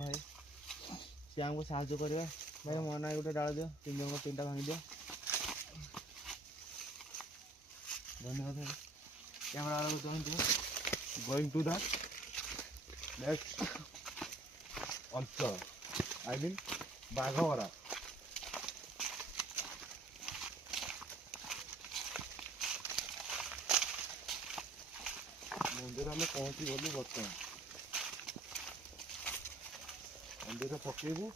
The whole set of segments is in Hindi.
भाई सी आमको साहाଯ୍य करवा भाई मो ना गोटे डाल दियो 3 जन 3टा भांगी दियो धन्यवाद भाई कैमरा वाला को जॉइन दियो गोइंग टू द नेक्स्ट अंचल आई मीन बाघवरा मंदिर में पहुंची गलु बर्तमान मंदिर पकेबू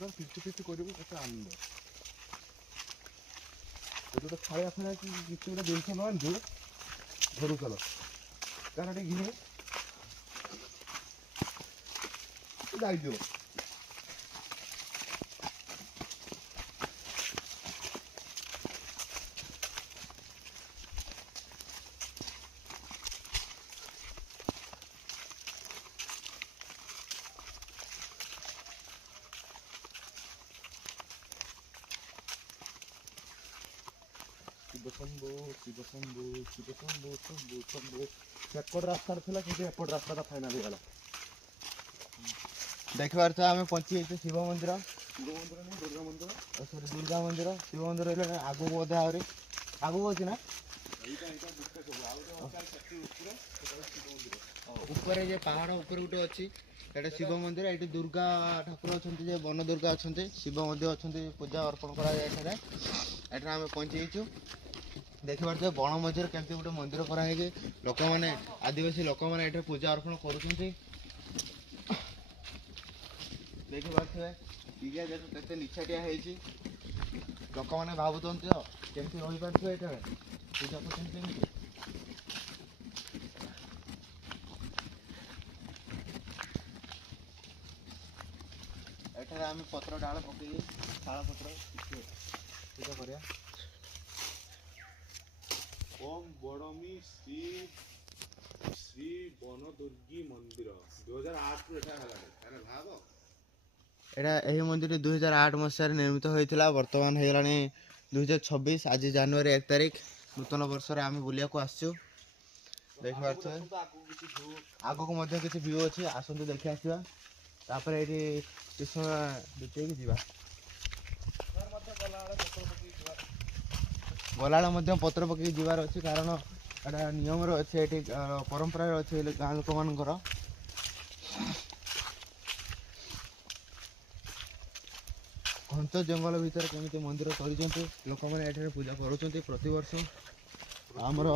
फिफ्टी फिफ्टी कर आनंद गोटे खाया खाया कि किसी गोटे जिन न आनू घर चल क्या घिने जाइज शिव शंभु सेपट रास्ता था कि एपट रास्ता फाइनाल होगा देख पार्थ आम पहुंची शिव मंदिर शिव मंदिर नहीं दुर्गा मंदिर सॉरी दुर्गा मंदिर शिव मंदिर आगू बोधे आहरी आगू अच्छी ना ऊपर जे पहाड़ ऊपर गोटे अच्छी एटा शिव मंदिर ये दुर्गा ठाकुर अच्छा वन दुर्गा अच्छा शिव अच्छा पूजा अर्पण कर आम पहुंची देखी पार्थ बण मझे केमती गोटे मंदिर कराई लोक मैंने आदिवासी लोक मैंने पूजा अर्पण कर देखी पारे ये देख के निछाटिया लोक मैंने भावुंट केमती रही पारे ये पूजा कर आम पत्र डाल पकई शाल पत्र पूजा करिया ओम बड़मी श्री श्री वनदुर्गी मंदिर 2008 भाव यही मंदिर 2008 मसीह निर्मित होता बर्तमान हो 2026 आज जनवरी 1 तारिख नूतन वर्ष आम बुलिया को आसचु देख पारे आग को किसी व्यू अच्छी आसतु देखी आसवा तापर ये बीतेक जा गला पत्र पकई जीवार अच्छे कारण एटा नियम अच्छे ये परंपरा अच्छे गाँ लोक मान घंच जंगल भितर केमी मंदिर कर लोक मैंने पूजा कर प्रति वर्ष आमर